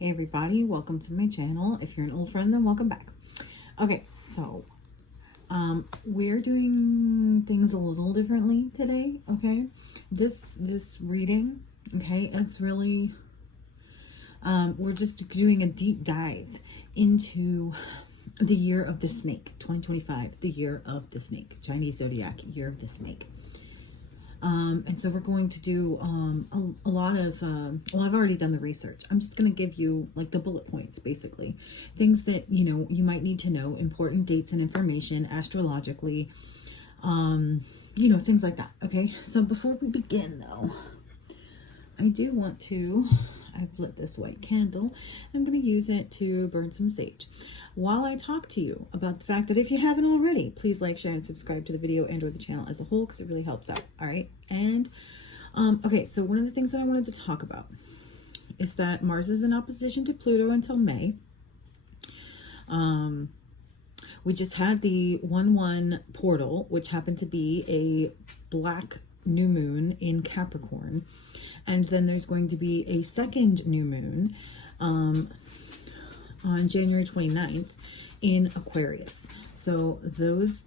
Hey everybody, welcome to my channel. If you're an old friend, then welcome back. Okay, so we're doing things a little differently today, okay? This reading, okay, it's really we're just doing a deep dive into the year of the snake, 2025, the year of the snake, Chinese zodiac, year of the snake. And so we're going to do a lot of, well, I've already done the research. I'm just going to give you like the bullet points, basically. Things that, you know, you might need to know, important dates and information astrologically, you know, things like that. Okay. So before we begin though, I do want to, I've lit this white candle. I'm going to use it to burn some sage while I talk to you about the fact that if you haven't already, please like, share, and subscribe to the video and or the channel as a whole, because it really helps out. All right. And okay, so one of the things that I wanted to talk about is that Mars is in opposition to Pluto until May. We just had the 1-1 portal, which happened to be a black new moon in Capricorn. And then there's going to be a second new moon on January 29th in Aquarius. So those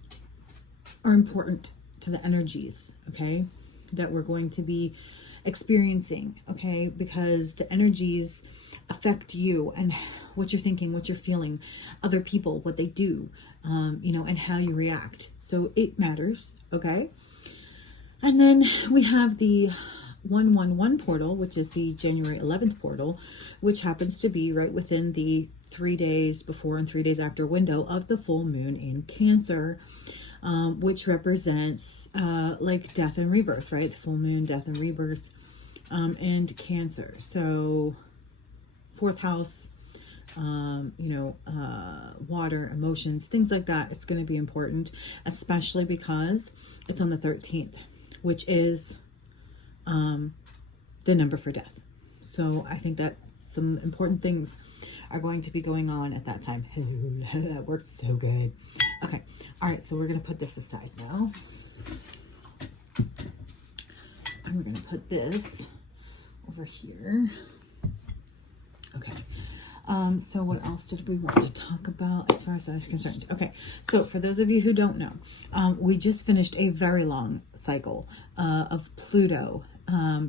are important to the energies, okay, that we're going to be experiencing, okay, because the energies affect you and what you're thinking, what you're feeling, other people, what they do, you know, and how you react. So it matters, okay? And then we have the 1-1-1 portal, which is the January 11th portal, which happens to be right within the 3 days before and 3 days after window of the full moon in Cancer, which represents like death and rebirth, right? The full moon, death and rebirth, and Cancer. So fourth house, you know, water, emotions, things like that. It's going to be important, especially because it's on the 13th, which is the number for death. So I think that some important things are going to be going on at that time. That works so good. Okay. All right. So we're going to put this aside now. And we're going to put this over here. Okay. So what else did we want to talk about as far as that is concerned? Okay. So for those of you who don't know, we just finished a very long cycle of Pluto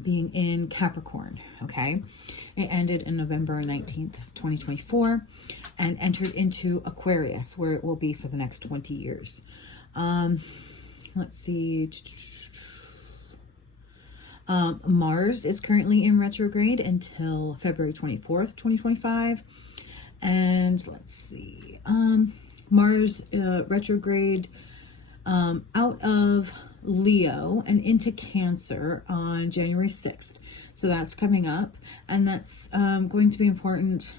being in Capricorn, okay? It ended in November 19th, 2024, and entered into Aquarius, where it will be for the next 20 years. Let's see. Mars is currently in retrograde until February 24th, 2025. And let's see. Mars retrograde out of Leo and into Cancer on January 6th. So that's coming up, and that's going to be important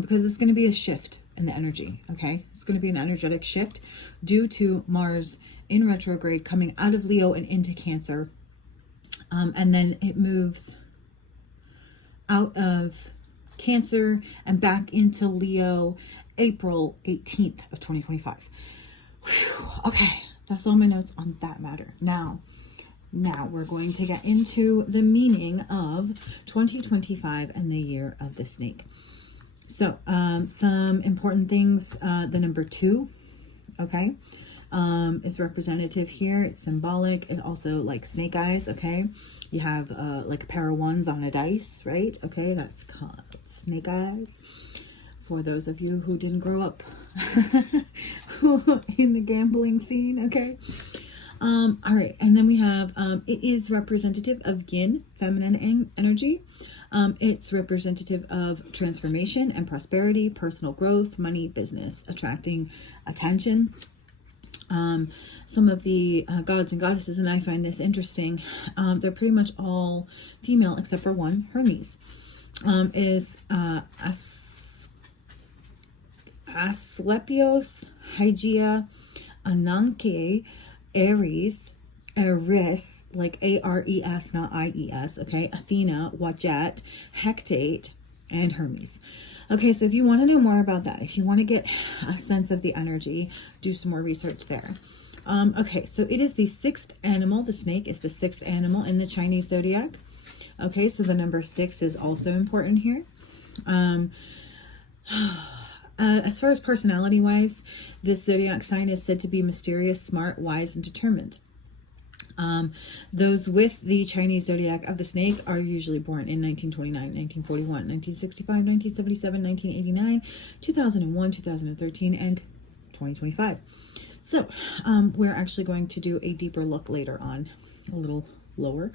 because it's going to be a shift in the energy, okay? It's going to be an energetic shift due to Mars in retrograde coming out of Leo and into Cancer, and then it moves out of Cancer and back into Leo April 18th of 2025. Whew, okay. That's all my notes on that matter. Now we're going to get into the meaning of 2025 and the year of the snake. So, some important things, the number 2, okay, is representative here. It's symbolic. It also like snake eyes, okay? You have like a pair of ones on a dice, right? Okay, that's called snake eyes. For those of you who didn't grow up in the gambling scene, okay? All right, and then we have, it is representative of yin, feminine energy. It's representative of transformation and prosperity, personal growth, money, business, attracting attention. Some of the gods and goddesses, and I find this interesting, they're pretty much all female except for one, Hermes, is Asclepios, Hygeia, Ananke, Aries, Eris, like A-R-E-S, not I-E-S, okay? Athena, Wadjet, Hecate, and Hermes. Okay, so if you want to know more about that, if you want to get a sense of the energy, do some more research there. Okay, so it is the 6th animal. The snake is the 6th animal in the Chinese zodiac. Okay, so the number 6 is also important here. As far as personality wise, this zodiac sign is said to be mysterious, smart, wise, and determined. Those with the Chinese zodiac of the snake are usually born in 1929, 1941, 1965, 1977, 1989, 2001, 2013, and 2025. So we're actually going to do a deeper look later on, a little lower,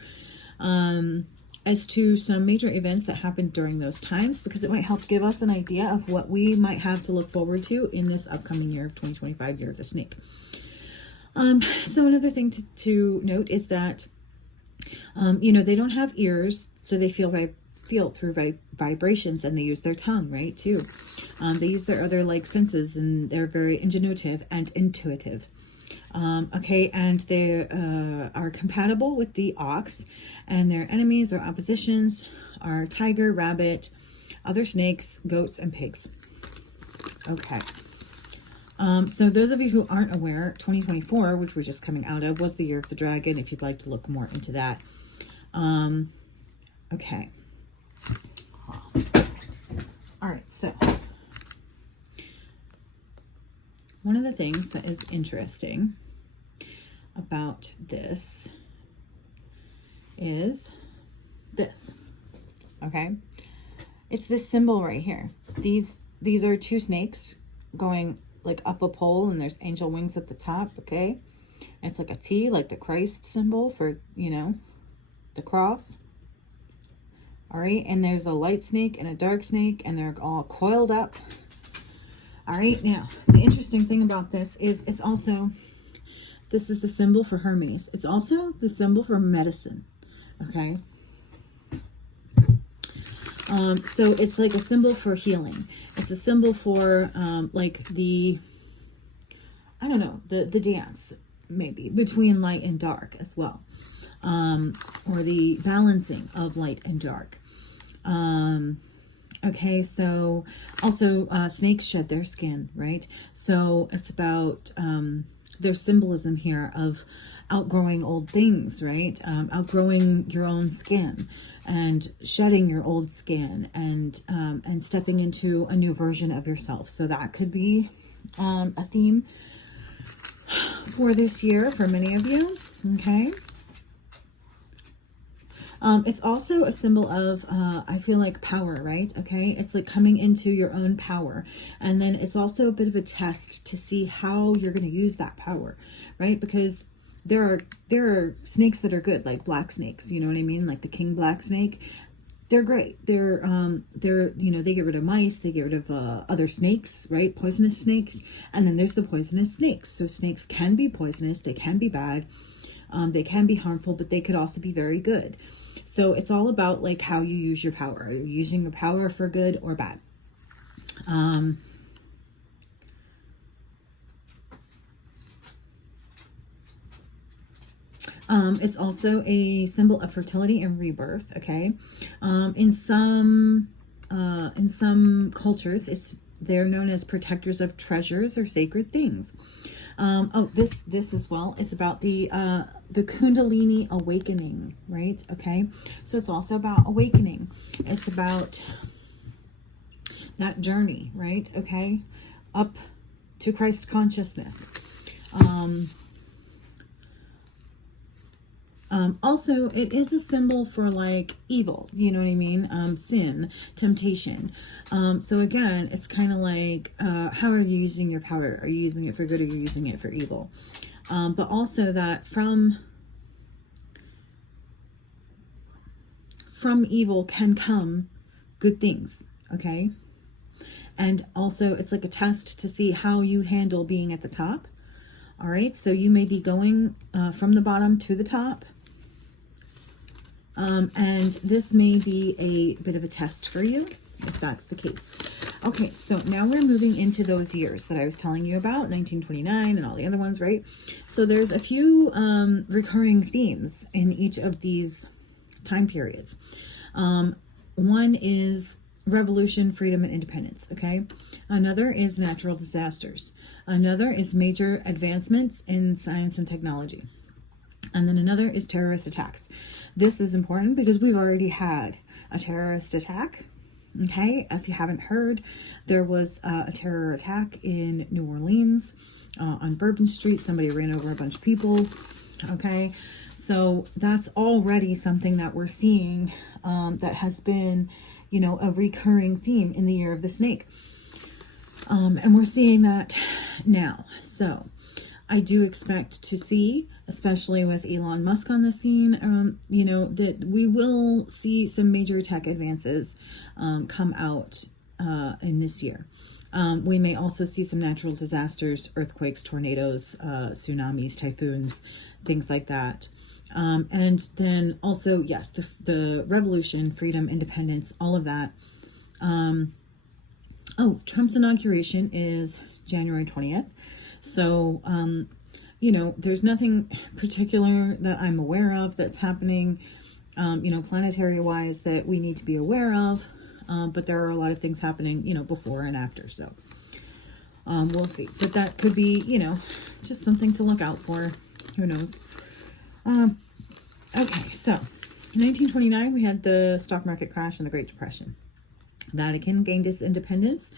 as to some major events that happened during those times, because it might help give us an idea of what we might have to look forward to in this upcoming year of 2025, year of the snake. So another thing to note is that, you know, they don't have ears, so they feel through vibrations, and they use their tongue, right, too. They use their other, like, senses, and they're very ingenuitive and intuitive. Okay, and they are compatible with the ox, and their enemies or oppositions are tiger, rabbit, other snakes, goats, and pigs. Okay. So those of you who aren't aware, 2024, which we're just coming out of, was the year of the dragon, if you'd like to look more into that. Okay. All right, so one of the things that is interesting about this is this, okay? It's this symbol right here. These are two snakes going like up a pole, and there's angel wings at the top, okay? It's like a T, like the Christ symbol for, you know, the cross. All right, and there's a light snake and a dark snake, and they're all coiled up. All right, now, the interesting thing about this is it's also, this is the symbol for Hermes. It's also the symbol for medicine, okay? So it's like a symbol for healing. It's a symbol for, like the, I don't know, the dance, maybe, between light and dark as well. Or the balancing of light and dark. Okay, so also snakes shed their skin, right? So it's about, there's symbolism here of outgrowing old things, right? Outgrowing your own skin and shedding your old skin, and stepping into a new version of yourself. So that could be a theme for this year for many of you, okay? It's also a symbol of, I feel like, power, right? Okay, it's like coming into your own power. And then it's also a bit of a test to see how you're going to use that power, right? Because there are snakes that are good, like black snakes, you know what I mean? Like the king black snake. They're great. They're, you know, they get rid of mice, they get rid of other snakes, right? Poisonous snakes. And then there's the poisonous snakes. So snakes can be poisonous, they can be bad, they can be harmful, but they could also be very good. So it's all about like how you use your power. Are you using your power for good or bad? It's also a symbol of fertility and rebirth. Okay, in some cultures, they're known as protectors of treasures or sacred things. Oh, this as well is about the Kundalini awakening, right? Okay, so it's also about awakening. It's about that journey, right? Okay, up to Christ consciousness. Also, it is a symbol for like evil, you know what I mean? Sin, temptation. So again, it's kind of like, how are you using your power? Are you using it for good, or are you using it for evil? But also that from evil can come good things, okay? And also it's like a test to see how you handle being at the top. All right, so you may be going from the bottom to the top. And this may be a bit of a test for you, if that's the case. Okay, so now we're moving into those years that I was telling you about, 1929 and all the other ones, right? So there's a few recurring themes in each of these time periods. One is revolution, freedom, and independence, okay? Another is natural disasters. Another is major advancements in science and technology. And then another is terrorist attacks. This is important because we've already had a terrorist attack, Okay, if you haven't heard, there was a terror attack in New Orleans on Bourbon Street. Somebody ran over a bunch of people. Okay, so that's already something that we're seeing that has been, you know, a recurring theme in the year of the snake. And we're seeing that now. So I do expect to see, especially with Elon Musk on the scene, you know, that we will see some major tech advances come out in this year. We may also see some natural disasters, earthquakes, tornadoes, tsunamis, typhoons, things like that. And then also, yes, the revolution, freedom, independence, all of that. Oh, Trump's inauguration is January 20th. So, you know, there's nothing particular that I'm aware of that's happening, you know, planetary wise that we need to be aware of. But there are a lot of things happening, you know, before and after. So, we'll see. But that could be, you know, just something to look out for. Who knows? Okay, so in 1929, we had the stock market crash and the Great Depression. Vatican gained its independence.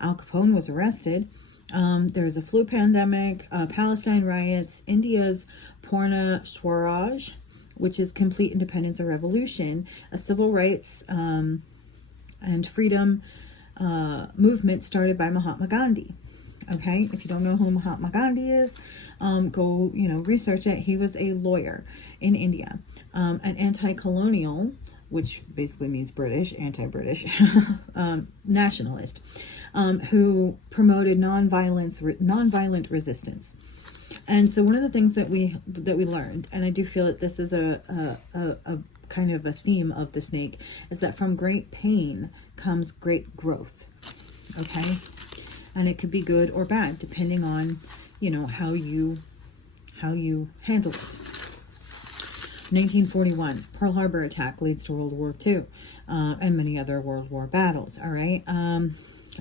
Al Capone was arrested. There was a flu pandemic, Palestine riots, India's Purna Swaraj, which is complete independence or revolution, a civil rights and freedom movement started by Mahatma Gandhi. Okay, if you don't know who Mahatma Gandhi is, go, you know, research it. He was a lawyer in India, an anti-colonial, which basically means British, anti-British, nationalist, who promoted nonviolent resistance. And so one of the things that we learned, and I do feel that this is a kind of a theme of the snake, is that from great pain comes great growth. Okay, and it could be good or bad depending on, you know, how you handle it. 1941, Pearl Harbor attack leads to World War II, and many other World War battles. All right.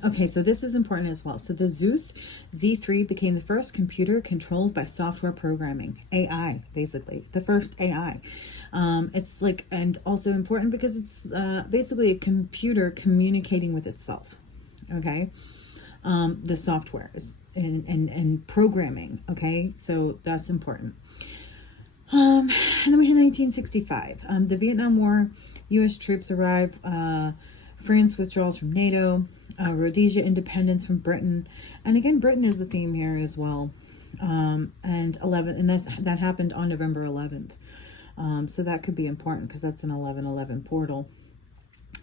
Okay, so this is important as well. So the Zeus Z3 became the first computer controlled by software programming, AI, basically, the first AI. It's like, and also important because it's basically a computer communicating with itself. Okay, the softwares and programming. Okay, so that's important. And then we had 1965, the Vietnam War, U.S. troops arrive, France withdrawals from NATO, Rhodesia independence from Britain, and again, Britain is a theme here as well. And that happened on November 11th. So that could be important because that's an 11/11 portal.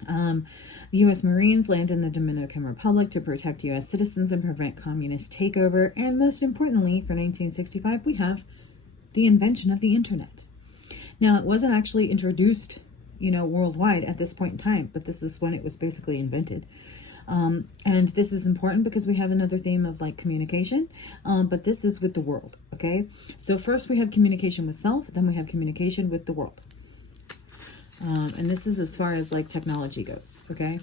The U.S. Marines land in the Dominican Republic to protect U.S. citizens and prevent communist takeover. And most importantly, for 1965, we have the invention of the internet. Now, it wasn't actually introduced, you know, worldwide at this point in time, but this is when it was basically invented. And this is important because we have another theme of like communication, but this is with the world. Okay, so first we have communication with self, then we have communication with the world. And this is as far as like technology goes. Okay,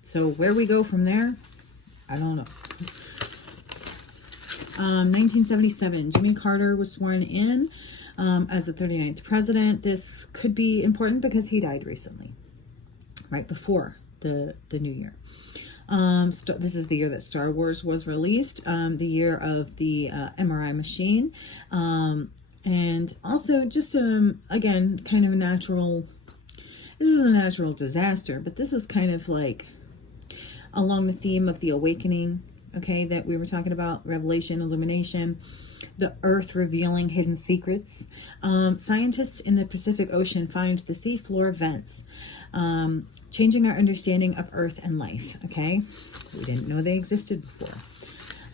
so where we go from there, I don't know. 1977, Jimmy Carter was sworn in as the 39th president. This could be important because he died recently, right before the new year. This is the year that Star Wars was released, the year of the MRI machine, and also just again, kind of a natural. This is a natural disaster, but this is kind of like along the theme of the awakening. Okay, that we were talking about, revelation, illumination, the earth revealing hidden secrets. Scientists in the Pacific Ocean find the seafloor vents, changing our understanding of earth and life. Okay, we didn't know they existed before.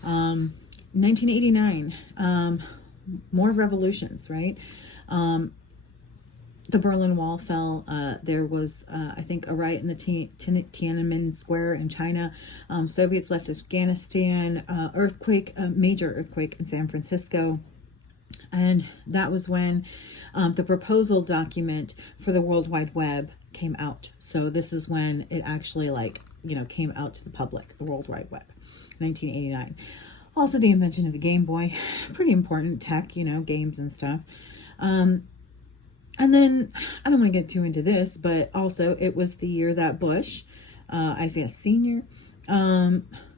1989, more revolutions, right? The Berlin Wall fell. There was, I think, a riot in the Tiananmen Square in China. Soviets left Afghanistan. Major earthquake in San Francisco. And that was when the proposal document for the World Wide Web came out. So this is when it actually, like, you know, came out to the public, the World Wide Web, 1989. Also the invention of the Game Boy. Pretty important tech, you know, games and stuff. And then, I don't want to get too into this, but also it was the year that Bush, Isaiah Sr.,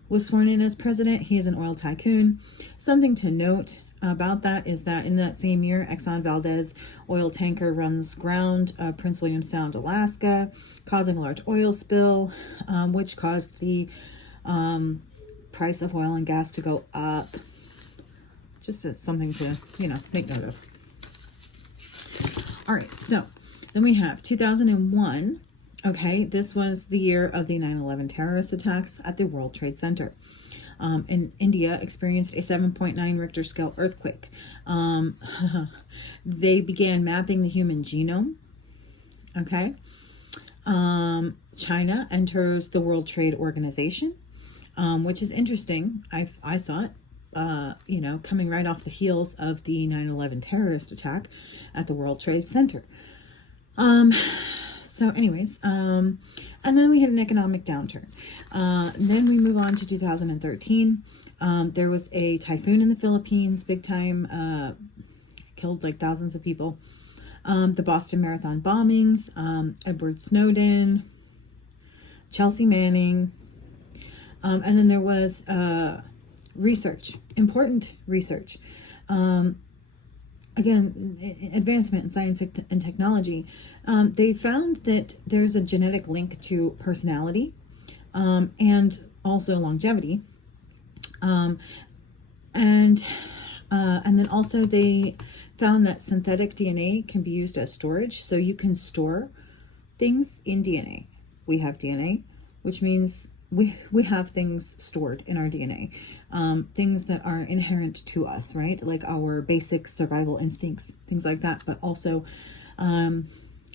was sworn in as president. He is an oil tycoon. Something to note about that is that in that same year, Exxon Valdez oil tanker runs ground, Prince William Sound, Alaska, causing a large oil spill, which caused the price of oil and gas to go up. Just as something to, make note of. All right, so then we have 2001. Okay, this was the year of the 9/11 terrorist attacks at the World Trade Center. In India experienced a 7.9 Richter scale earthquake. They began mapping the human genome. Okay. China enters the World Trade Organization, which is interesting. I thought, coming right off the heels of the 9/11 terrorist attack at the World Trade Center. So anyways, and then we had an economic downturn. Then we move on to 2013. There was a typhoon in the Philippines, big time, killed like thousands of people. The Boston Marathon bombings, Edward Snowden, Chelsea Manning. And then there was research, important research. Again, advancement in science and technology. They found that there's a genetic link to personality and also longevity. And then also they found that synthetic DNA can be used as storage. So you can store things in DNA. We have DNA, which means we have things stored in our DNA, things that are inherent to us, right? Like our basic survival instincts, things like that. But also,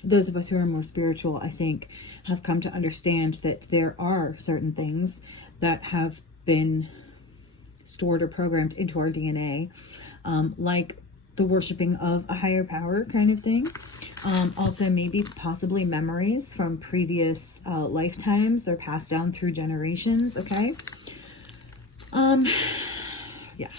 those of us who are more spiritual, I think, have come to understand that there are certain things that have been stored or programmed into our DNA, like the worshiping of a higher power kind of thing. Also maybe possibly memories from previous lifetimes or passed down through generations. Okay. Yeah.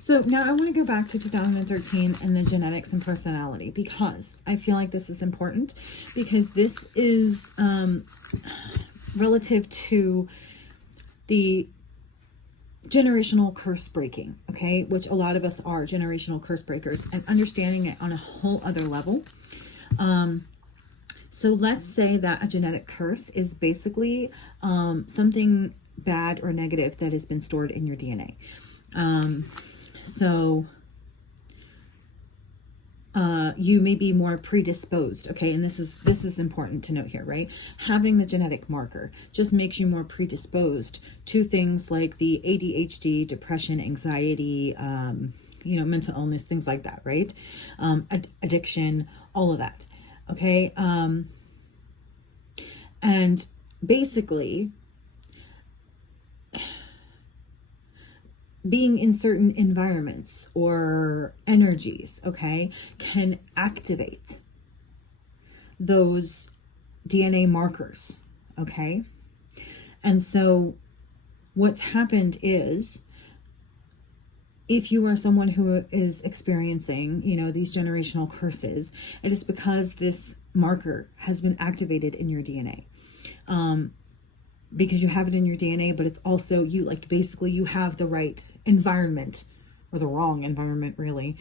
So now I want to go back to 2013 and the genetics and personality, because I feel like this is important, because this is relative to the generational curse breaking, okay, which a lot of us are generational curse breakers, and understanding it on a whole other level. So let's say that a genetic curse is basically something bad or negative that has been stored in your DNA. So you may be more predisposed, okay? And this is important to note here, right? Having the genetic marker just makes you more predisposed to things like the ADHD, depression, anxiety, mental illness, things like that, right? Addiction, all of that, okay? And basically, being in certain environments or energies, okay, can activate those DNA markers, okay? And so what's happened is, if you are someone who is experiencing, these generational curses, it is because this marker has been activated in your DNA. Because you have it in your DNA, but it's also you have the right environment, or the wrong environment really,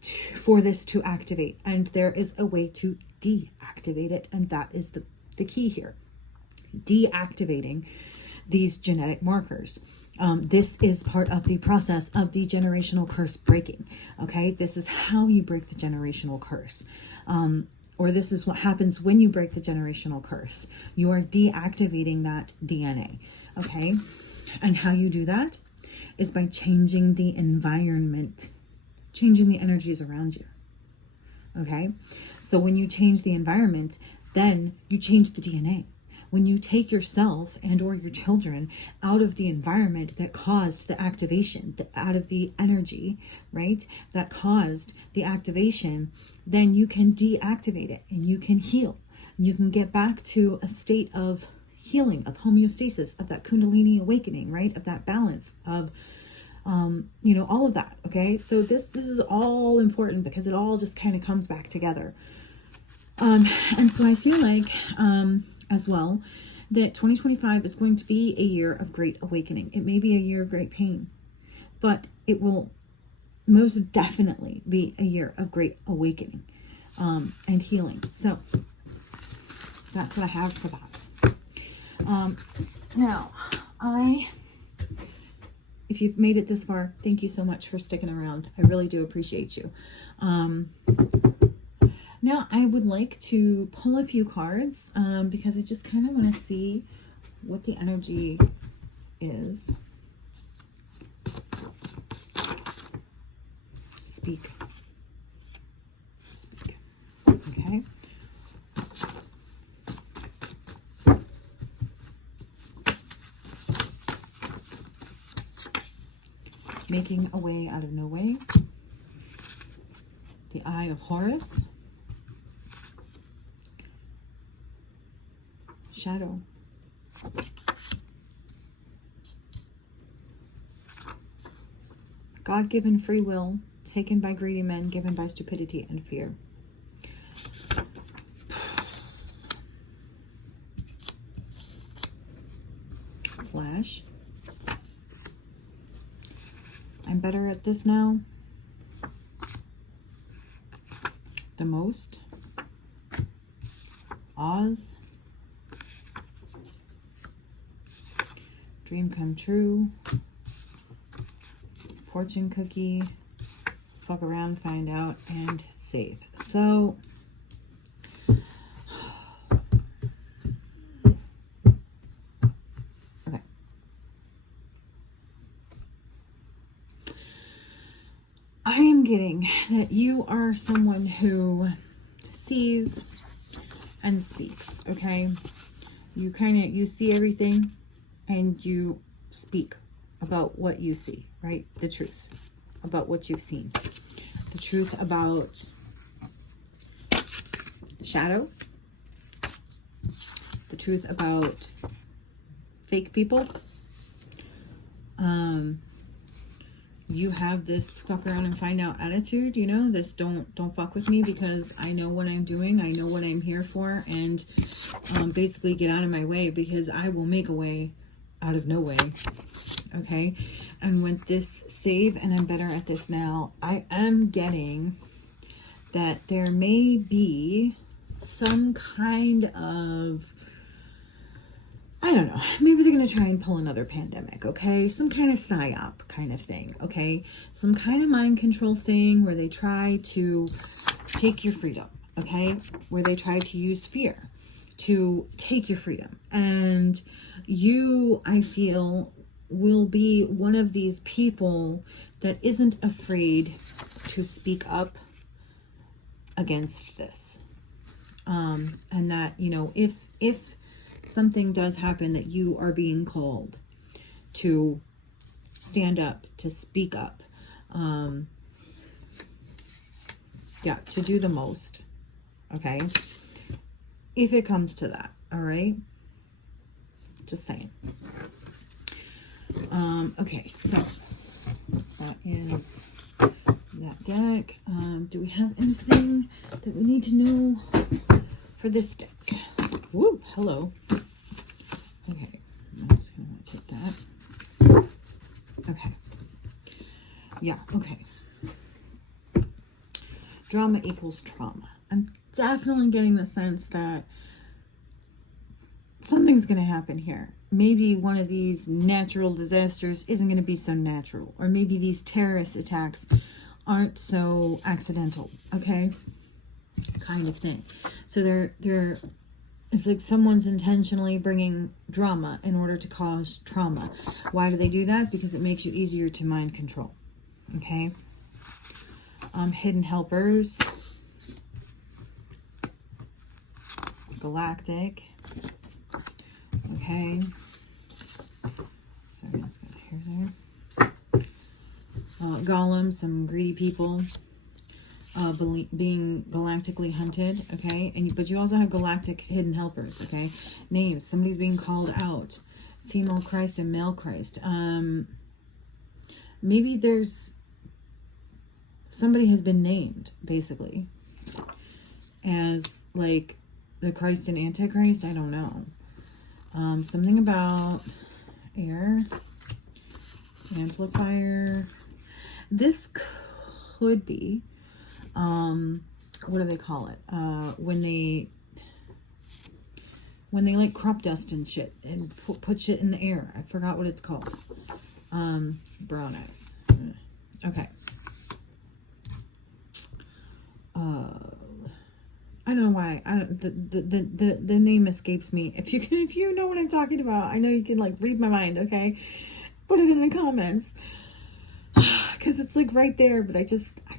for this to activate. And there is a way to deactivate it. And that is the key here. Deactivating these genetic markers. This is part of the process of the generational curse breaking. Okay. This is how you break the generational curse. Or this is what happens when you break the generational curse. You are deactivating that DNA, okay? And how you do that is by changing the environment, changing the energies around you, okay? So when you change the environment, then you change the DNA. When you take yourself and or your children out of the environment that caused the activation, out of the energy, right, that caused the activation, then you can deactivate it and you can heal. And you can get back to a state of healing, of homeostasis, of that Kundalini awakening, right, of that balance, of you know, all of that. Okay, so this is all important because it all just kind of comes back together. And so I feel like as well that 2025 is going to be a year of great awakening. It may be a year of great pain, but it will most definitely be a year of great awakening and healing. So that's what I have for that. Now, if you've made it this far, thank you so much for sticking around. I really do appreciate you. Now, I would like to pull a few cards because I just kind of want to see what the energy is. Speak. Okay. Making a way out of no way. The Eye of Horus. Shadow. God-given free will, taken by greedy men, given by stupidity and fear. Flash. I'm better at this now. The most. Oz. Dream come true. Fortune cookie. Fuck around, find out, and save. So, okay. I am getting that you are someone who sees and speaks, okay? You see everything and you speak about what you see, right? The truth about what you've seen. The truth about shadow. The truth about fake people. You have this fuck around and find out attitude, you know, this don't fuck with me because I know what I'm doing, I know what I'm here for, and basically get out of my way because I will make a way out of no way. Okay, and with this save, and I'm better at this now, I am getting that there may be some kind of, I don't know, maybe they're going to try and pull another pandemic, okay? Some kind of psyop kind of thing, okay? Some kind of mind control thing where they try to take your freedom, okay? Where they try to use fear to take your freedom. And you, I feel, will be one of these people that isn't afraid to speak up against this. And that, you know, if something does happen that you are being called to stand up, to speak up, yeah, to do the most, okay? If it comes to that, all right? Just saying. Okay, so that is that deck. Do we have anything that we need to know for this deck? Woo, hello. Okay, I'm just gonna take that. Okay. Yeah, okay. Drama equals trauma. I'm definitely getting the sense that something's going to happen here. Maybe one of these natural disasters isn't going to be so natural. Or maybe these terrorist attacks aren't so accidental. Okay? Kind of thing. So it's like someone's intentionally bringing drama in order to cause trauma. Why do they do that? Because it makes you easier to mind control. Okay? Hidden helpers. Galactic. Okay. Sorry, I just got a hair there. Golem, some greedy people being galactically hunted, okay? But you also have galactic hidden helpers, okay? Names, somebody's being called out. Female Christ and male Christ. maybe there's somebody has been named basically as like the Christ and Antichrist. I don't know. Something about air amplifier. This could be what do they call it? When they like crop dust and shit and put shit in the air. I forgot what it's called. Brown eyes. Okay. I don't know why. The name escapes me. If you know what I'm talking about, I know you can like read my mind. Okay, put it in the comments because it's like right there, but I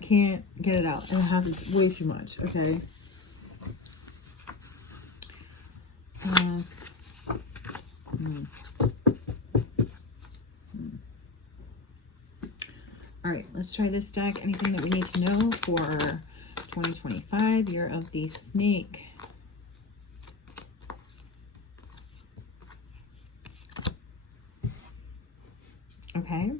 can't get it out, and it happens way too much. Okay. All right, let's try this deck. Anything that we need to know for 2025, year of the snake. Okay.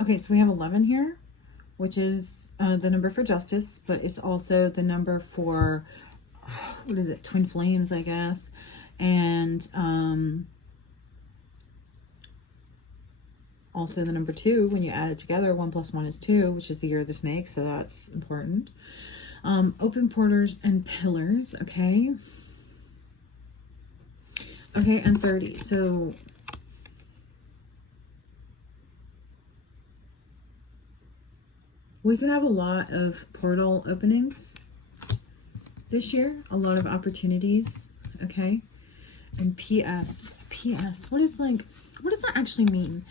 Okay, so we have 11 here, which is the number for justice, but it's also the number for, what is it, twin flames, I guess. And also the number 2, when you add it together, 1 + 1 is 2, which is the year of the snake, so that's important. Open portals and pillars, okay. Okay, and 30. So we could have a lot of portal openings this year, a lot of opportunities, okay? And PS, what does that actually mean?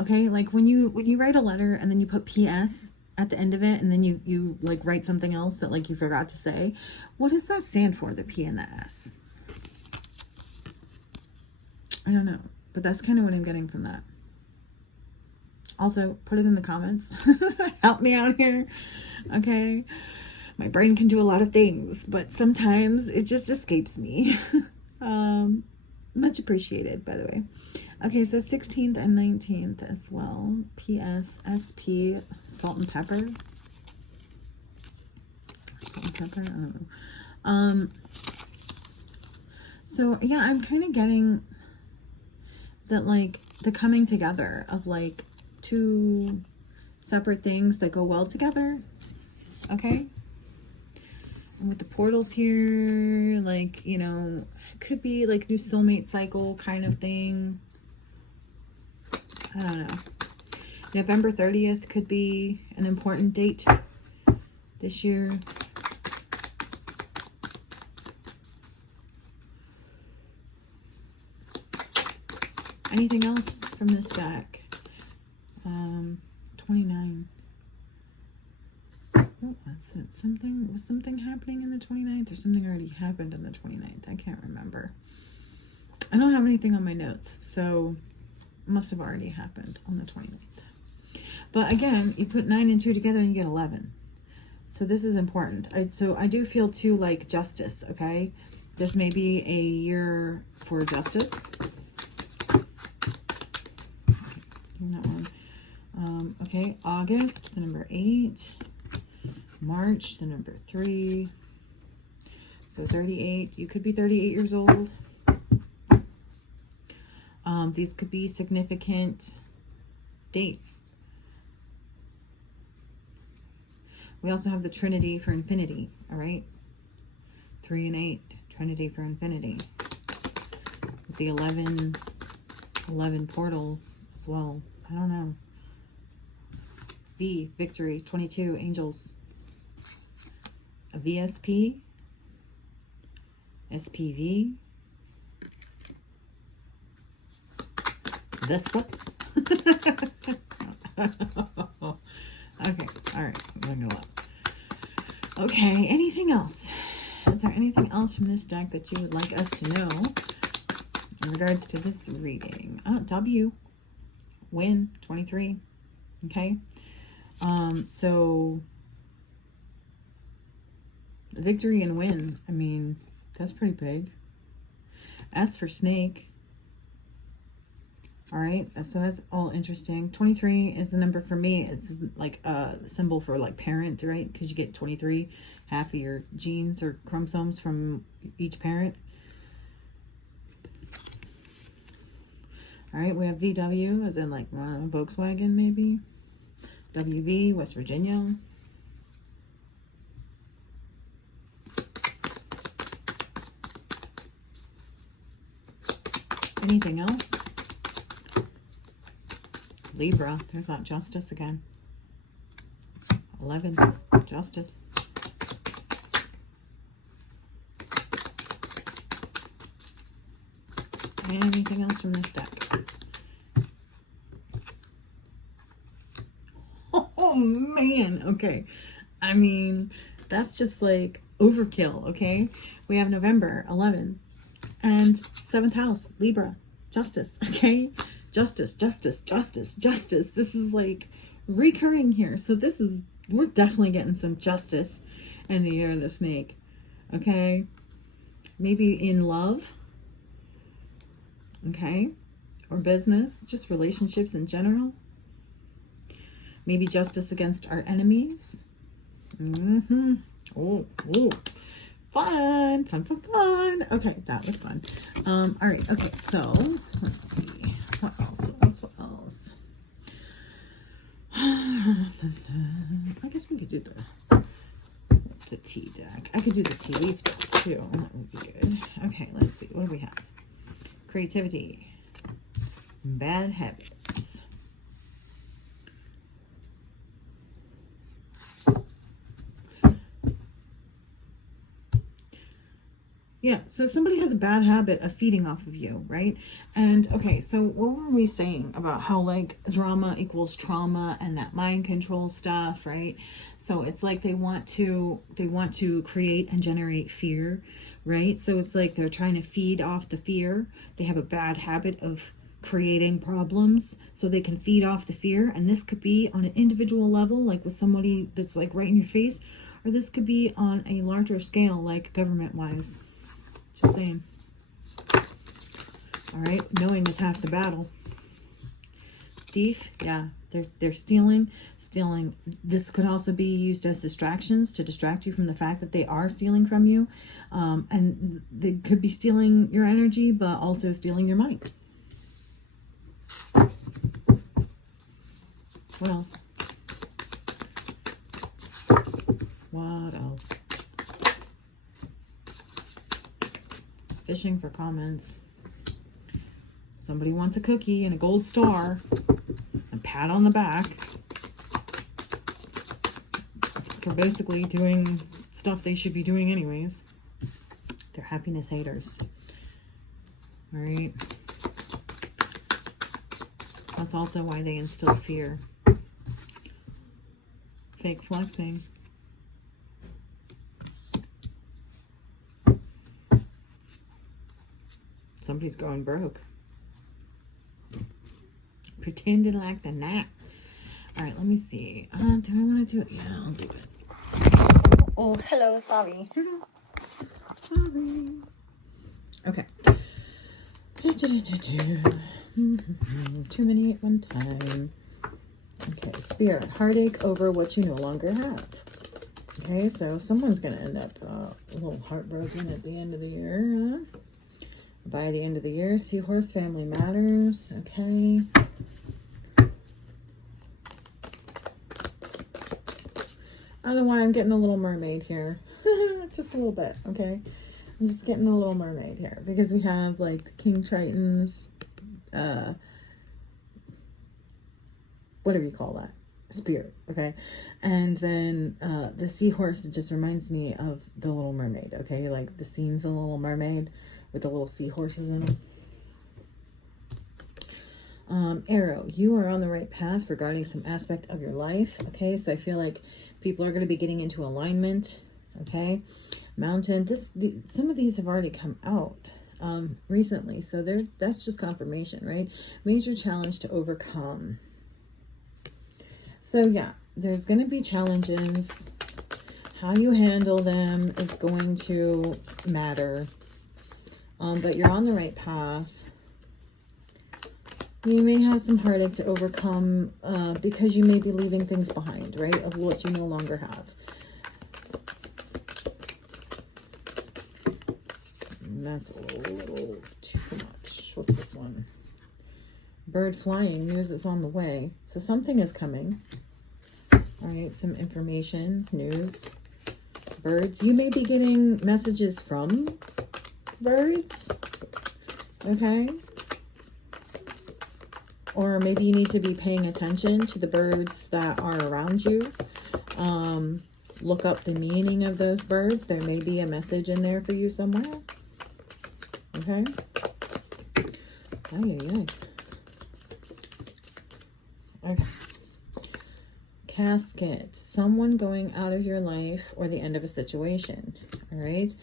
Okay, like when you write a letter and then you put PS at the end of it and then you like write something else that like you forgot to say, what does that stand for, the P and the S? I don't know, but that's kind of what I'm getting from that. Also, put it in the comments. Help me out here. Okay. My brain can do a lot of things, but sometimes it just escapes me. Much appreciated, by the way. Okay, so 16th and 19th as well. PS, SP, salt and pepper. Salt and pepper, I don't know. So, yeah, I'm kind of getting that, like, the coming together of, like, 2 separate things that go well together, okay? And with the portals here, like, you know, it could be, like, new soulmate cycle kind of thing. I don't know. November 30th could be an important date this year. Anything else from this deck? 29. Oh, that's it. Was something happening in the 29th, or something already happened in the 29th? I can't remember. I don't have anything on my notes, so it must have already happened on the 29th. But again, you put 9 and 2 together and you get 11. So this is important. So I do feel too like justice, okay? This may be a year for justice. That one. Okay, August, the number 8. March, the number 3. So 38. You could be 38 years old. These could be significant dates. We also have the Trinity for infinity, all right? 3 and 8, Trinity for infinity. With the 11 portal as well. I don't know. V, victory, 22, angels. A VSP, SPV, Vespa. Okay, all right, I'm going to go up. Okay, anything else? Is there anything else from this deck that you would like us to know in regards to this reading? W, win, 23, okay? So victory and win, I mean, that's pretty big. S for snake. All right, so that's all interesting. 23 is the number for me. It's like a symbol for like parent, right? Because you get 23, half of your genes or chromosomes from each parent. All right, we have VW, as in like Volkswagen, maybe. WV, West Virginia. Anything else? Libra, there's that justice again. 11, justice. Anything else from this deck? Oh man, okay. I mean, that's just like overkill, okay? We have November 11 and 7th house, Libra, justice, okay? Justice, justice, justice, justice. This is like recurring here. So this is, we're definitely getting some justice in the year of the snake, okay? Maybe in love, okay? Or business, just relationships in general. Maybe justice against our enemies. Oh, fun, fun, fun, fun. Okay, that was fun. All right, okay, so let's see. What else, what else, what else? I guess we could do the tea deck. I could do the tea leaf deck too. That would be good. Okay, let's see. What do we have? Creativity. Bad habits. Yeah, so somebody has a bad habit of feeding off of you, right? And okay, so what were we saying about how like drama equals trauma and that mind control stuff, right? So it's like they want to create and generate fear, right? So it's like they're trying to feed off the fear. They have a bad habit of creating problems so they can feed off the fear. And this could be on an individual level, like with somebody that's like right in your face, or this could be on a larger scale, like government wise. Just saying. All right, knowing is half the battle. Thief, yeah, they're stealing. This could also be used as distractions to distract you from the fact that they are stealing from you, and they could be stealing your energy, but also stealing your money. What else? What else? Fishing for comments. Somebody wants a cookie and a gold star, a pat on the back for basically doing stuff they should be doing anyways. They're happiness haters. All right. That's also why they instill fear. Fake flexing. Somebody's going broke. Pretending like they're not. All right, let me see. Do I want to do it? Yeah, I'll do it. Oh, hello. Sorry. Sorry. Okay. Too many at one time. Okay, spirit. Heartache over what you no longer have. Okay, so someone's going to end up a little heartbroken at the end of the year. Huh? By the end of the year, Seahorse family matters. Okay. I don't know why I'm getting a Little Mermaid here. Just a little bit, okay? I'm just getting a Little Mermaid here because we have like King Triton's, whatever you call that, spirit, okay? And then the seahorse just reminds me of the Little Mermaid, okay? Like the scenes of the Little Mermaid with the little seahorses in them. Arrow, you are on the right path regarding some aspect of your life. Okay, so I feel like people are going to be getting into alignment. Okay, Mountain. Some of these have already come out recently, so that's just confirmation, right? Major challenge to overcome. So yeah, there's going to be challenges. How you handle them is going to matter. But you're on the right path. You may have some heartache to overcome because you may be leaving things behind, right? Of what you no longer have. And that's a little too much. What's this one? Bird flying, news is on the way. So something is coming. All right, some information, news, birds. You may be getting messages from birds, okay? Or maybe you need to be paying attention to the birds that are around you. Look up the meaning of those birds. There may be a message in there for you somewhere. Okay? Okay. Casket. Someone going out of your life or the end of a situation. All right?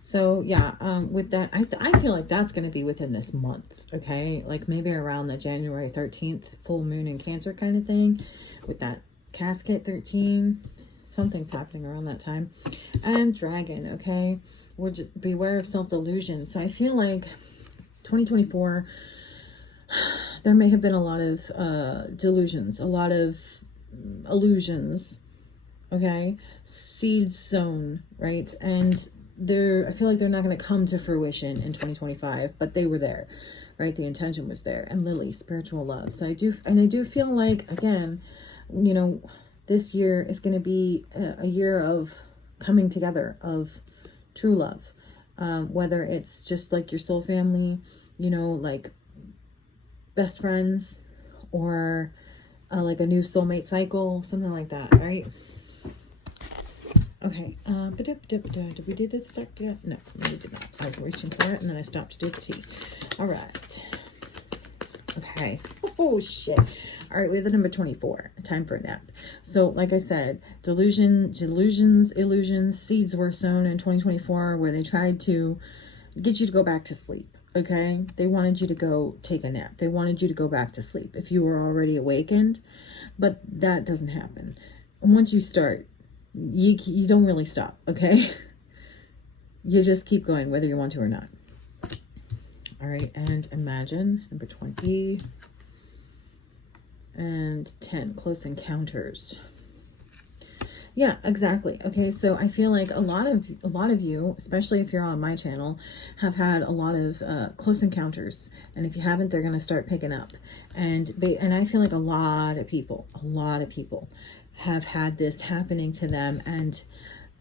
So yeah, with that, I feel like that's going to be within this month, okay? Like maybe around the January 13th full moon in Cancer kind of thing. With that casket 13, something's happening around that time. And dragon, okay? We're just beware of self-delusion. So I feel like 2024, there may have been a lot of delusions, a lot of illusions, okay? Seeds sown, right? And I feel like they're not going to come to fruition in 2025, but they were there, right? The intention was there. And Lily, spiritual love. So I do feel like, again, you know, this year is going to be a year of coming together, of true love. Whether it's just like your soul family, you know, like best friends, or like a new soulmate cycle, something like that, right? Okay, did we do this stuff yet? No, we did not. I was reaching for it and then I stopped to do the tea. All right. Okay. Oh, shit. All right, we have the number 24. Time for a nap. So, like I said, delusions, illusions, seeds were sown in 2024 where they tried to get you to go back to sleep, okay? They wanted you to go take a nap. They wanted you to go back to sleep if you were already awakened, but that doesn't happen. And once you start, you don't really stop, okay? You just keep going whether you want to or not. All right, and imagine, number 20 and 10, close encounters. Yeah, exactly. Okay, so I feel like a lot of you, especially if you're on my channel, have had a lot of close encounters, and if you haven't, they're going to start picking up. And I feel like a lot of people have had this happening to them. And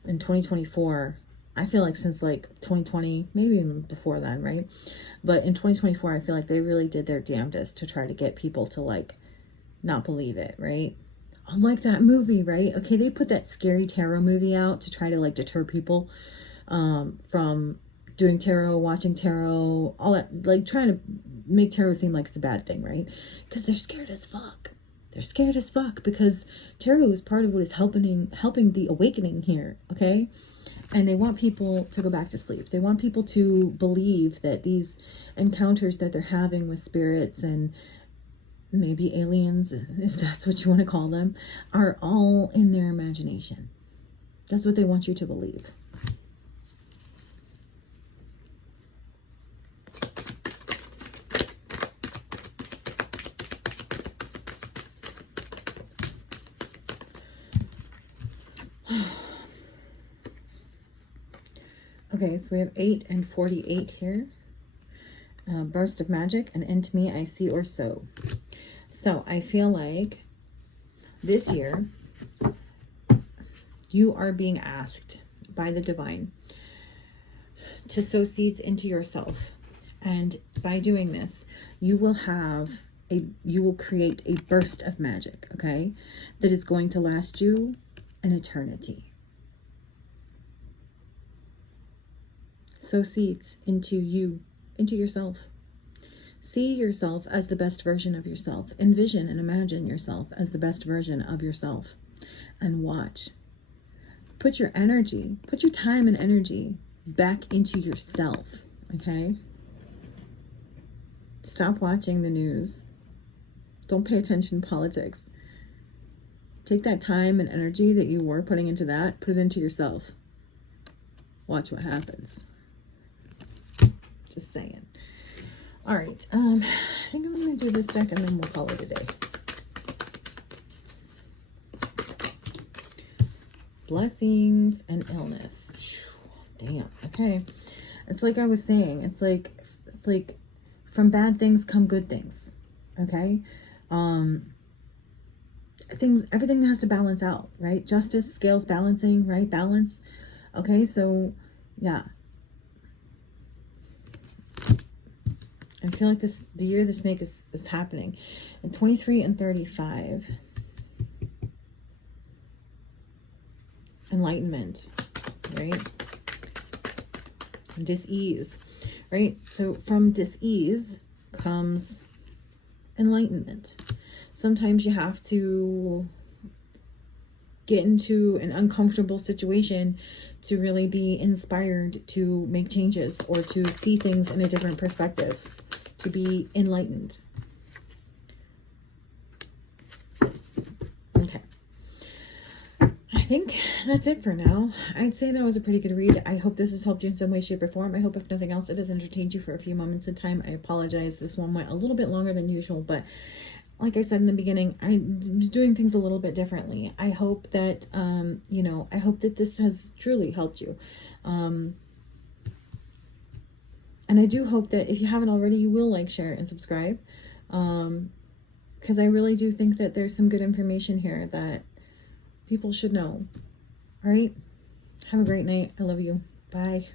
in 2024, I feel like since like 2020, maybe even before then, right? But in 2024, I feel like they really did their damnedest to try to get people to like not believe it, right? Like that movie, right? Okay, they put that scary tarot movie out to try to like deter people from doing tarot, watching tarot, all that, like trying to make tarot seem like it's a bad thing, right? Because they're scared as fuck. They're scared as fuck because tarot is part of what is helping the awakening here, okay? And they want people to go back to sleep. They want people to believe that these encounters that they're having with spirits and maybe aliens, if that's what you want to call them, are all in their imagination. That's what they want you to believe. Okay, so we have 8 and 48 here. Burst of magic, and into me I see or so. So I feel like this year you are being asked by the divine to sow seeds into yourself. And by doing this, you will create a burst of magic, okay? That is going to last you an eternity. Sow seeds into you, into yourself. See yourself as the best version of yourself. Envision and imagine yourself as the best version of yourself. And watch. Put your energy, put your time and energy back into yourself, okay? Stop watching the news. Don't pay attention to politics. Take that time and energy that you were putting into that, put it into yourself. Watch what happens. Just saying. All right. I think I'm going to do this deck and then we'll call it a day. Blessings and illness. Damn. Okay. It's like I was saying. It's like from bad things come good things. Okay. Everything has to balance out, right? Justice, scales, balancing, right? Balance. Okay. So yeah. I feel like the year of the snake is happening. And 23 and 35. Enlightenment, right? Dis-ease, right? So from dis-ease comes enlightenment. Sometimes you have to get into an uncomfortable situation to really be inspired to make changes or to see things in a different perspective, to be enlightened. Okay. I think that's it for now. I'd say that was a pretty good read. I hope this has helped you in some way, shape, or form. I hope, if nothing else, it has entertained you for a few moments in time. I apologize. This one went a little bit longer than usual, but like I said in the beginning, I was doing things a little bit differently. I hope that, you know, I hope that this has truly helped you. And I do hope that if you haven't already, you will like, share, and subscribe. Because I really do think that there's some good information here that people should know. All right. Have a great night. I love you. Bye.